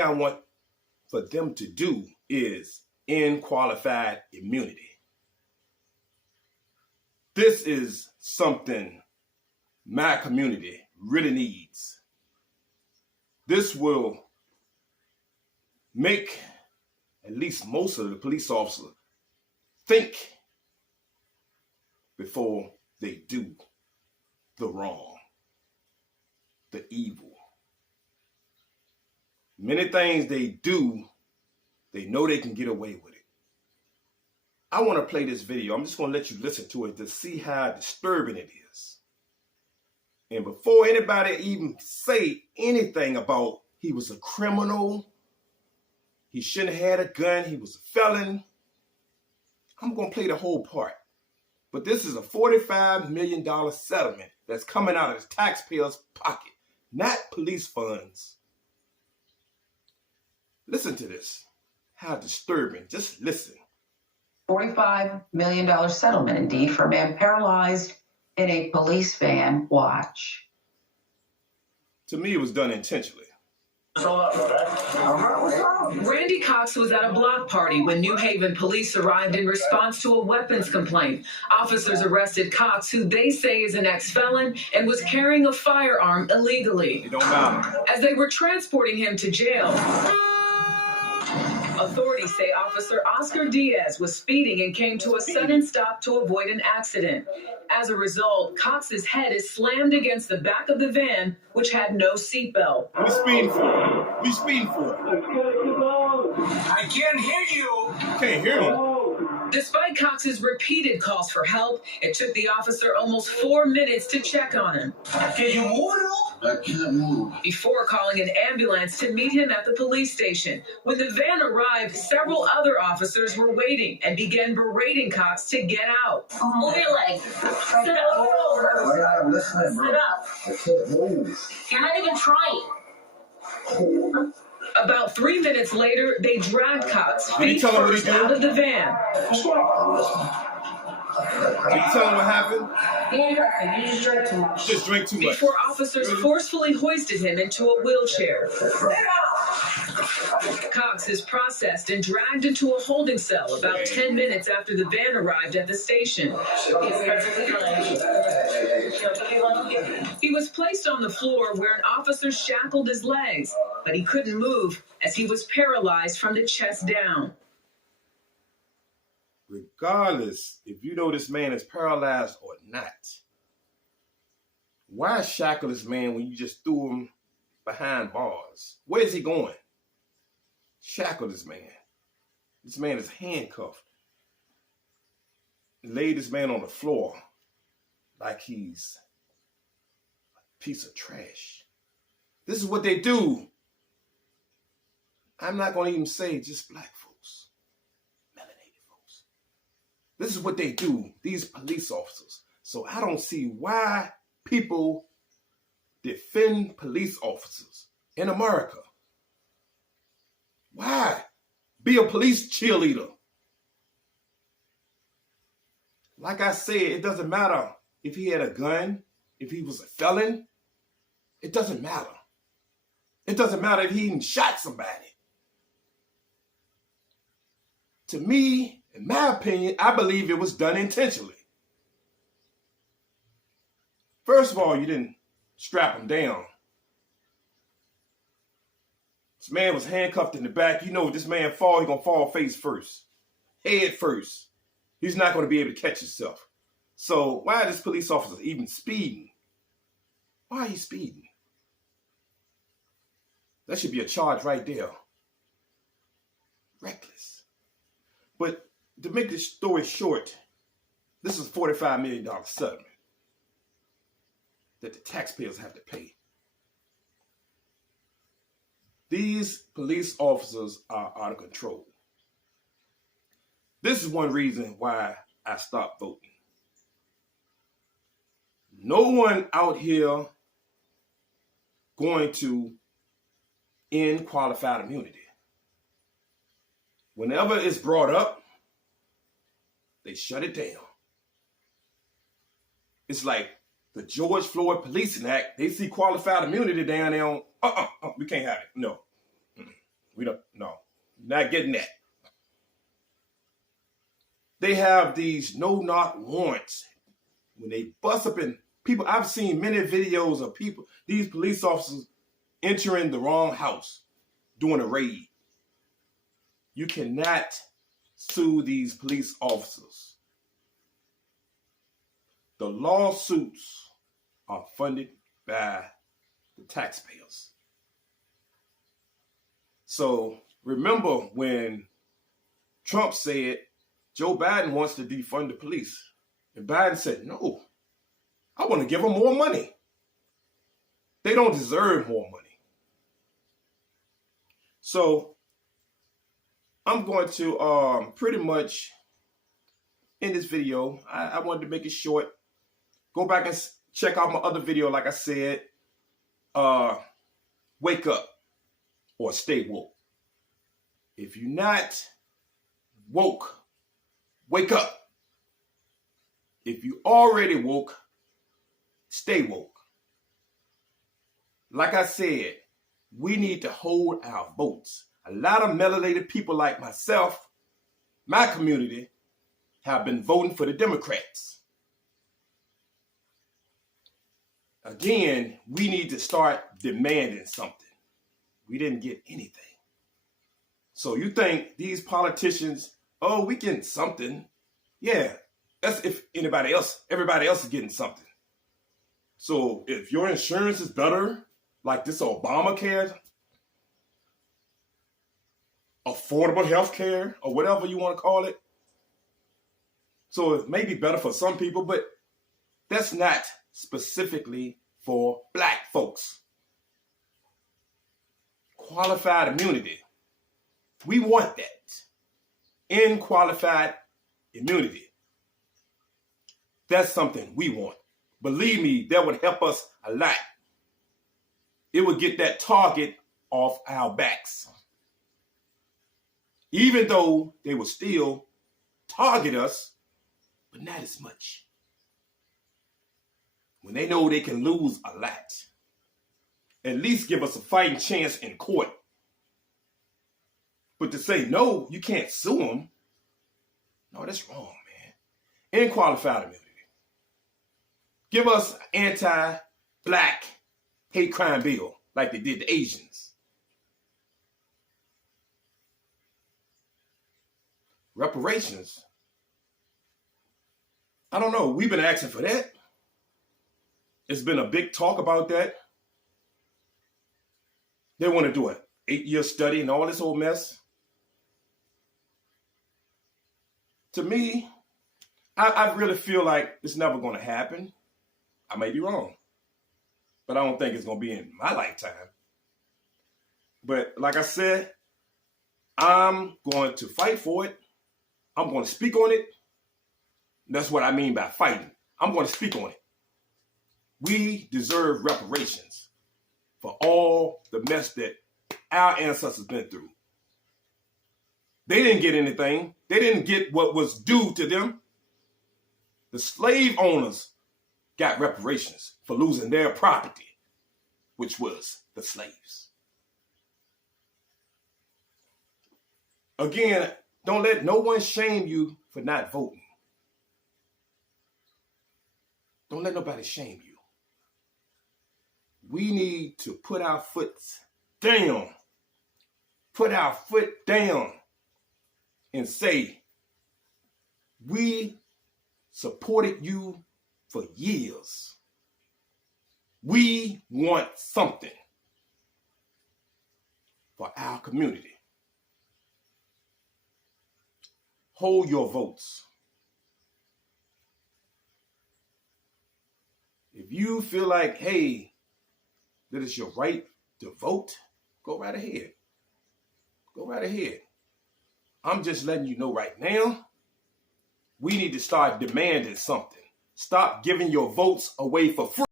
I want for them to do is end qualified immunity. This is something my community really needs. This will make at least most of the police officers think before they do the wrong, the evil. Many things they do, they know they can get away with it. I want to play this video. I'm just going to let you listen to it to see how disturbing it is. And before anybody even say anything about he was a criminal, he shouldn't have had a gun, he was a felon, I'm going to play the whole part. But this is a $45 million settlement that's coming out of the taxpayers' pocket, not police funds. Listen to this. How disturbing. Just listen. $45 million settlement, indeed, for a man paralyzed in a police van. Watch. To me, it was done intentionally. Randy Cox was at a block party when New Haven police arrived in response to a weapons complaint. Officers arrested Cox, who they say is an ex-felon and was carrying a firearm illegally. It don't matter. As they were transporting him to jail, authorities say Officer Oscar Diaz was speeding and came to a sudden stop to avoid an accident. As a result, Cox's head is slammed against the back of the van, which had no seatbelt. What are you speeding for? What are you speeding for? I can't hear you. Can't hear him. Despite Cox's repeated calls for help, it took the officer almost 4 minutes to check on him. Can you move at all? I can't move. Before calling an ambulance to meet him at the police station. When the van arrived, several other officers were waiting and began berating Cox to get out. Move your leg. Sit up. Roll over. I'm listening, bro. Sit up. I can't move. You're not even trying. About 3 minutes later, they dragged Cox Did he feet tell him what he first did? out of the van. Did you tell him what happened? You just drank too much. Just drink too much. Before officers forcefully hoisted him into a wheelchair. Cox is processed and dragged into a holding cell about 10 minutes after the van arrived at the station. He was placed on the floor where an officer shackled his legs, but he couldn't move as he was paralyzed from the chest down. Regardless if you know this man is paralyzed or not, why shackle this man when you just threw him behind bars? Where is he going? Shackle this man. This man is handcuffed. Lay this man on the floor like he's a piece of trash. This is what they do. I'm not going to even say just black folks. Melanated folks. This is what they do, these police officers. So I don't see why people defend police officers in America. Why? Be a police cheerleader. Like I said, it doesn't matter if he had a gun, if he was a felon. It doesn't matter. It doesn't matter if he even shot somebody. To me, in my opinion, I believe it was done intentionally. First of all, you didn't strap him down. This man was handcuffed in the back. You know, if this man fall, he's going to fall face first. Head first. He's not going to be able to catch himself. So why are this police officer even speeding? Why are you speeding? That should be a charge right there. Reckless. But to make this story short, this is a $45 million settlement that the taxpayers have to pay. These police officers are out of control. This is one reason why I stopped voting. No one out here going to end qualified immunity. Whenever it's brought up, they shut it down. It's like the George Floyd Policing Act. They see qualified immunity down there on, we can't have it. No. not getting that. They have these no-knock warrants. When they bust up in people, I've seen many videos of people, these police officers entering the wrong house, doing a raid. You cannot sue these police officers. The lawsuits are funded by the taxpayers. So remember when Trump said Joe Biden wants to defund the police, and Biden said, no, I want to give them more money. They don't deserve more money. So I'm going to pretty much end this video. I wanted to make it short. Go back and check out my other video. Like I said, wake up or stay woke. If you're not woke, wake up. If you already woke, stay woke. Like I said, we need to hold our votes. A lot of melanated people like myself, my community, have been voting for the Democrats. Again, we need to start demanding something. We didn't get anything. So you think these politicians, oh, we getting something. Yeah, that's if everybody else is getting something. So if your insurance is better, like this Obamacare, affordable health care, or whatever you want to call it. So it may be better for some people, but that's not specifically for black folks. Qualified immunity. We want that. Unqualified immunity. That's something we want. Believe me, that would help us a lot. It would get that target off our backs. Even though they will still target us, but not as much. When they know they can lose a lot, at least give us a fighting chance in court. But to say, no, you can't sue them, no, that's wrong, man. Unqualified immunity. Give us an anti-black hate crime bill like they did the Asians. Reparations. I don't know. We've been asking for that. It's been a big talk about that. They want to do an 8-year study and all this old mess. To me, I really feel like it's never going to happen. I may be wrong, but I don't think it's going to be in my lifetime. But like I said, I'm going to fight for it. I'm going to speak on it. That's what I mean by fighting. I'm going to speak on it. We deserve reparations for all the mess that our ancestors been through. They didn't get anything. They didn't get what was due to them. The slave owners got reparations for losing their property, which was the slaves. Again, don't let no one shame you for not voting. Don't let nobody shame you. We need to put our foot down. Put our foot down and say, we supported you for years. We want something for our community. Hold your votes. If you feel like, hey, that it's your right to vote, go right ahead. Go right ahead. I'm just letting you know right now, we need to start demanding something. Stop giving your votes away for free.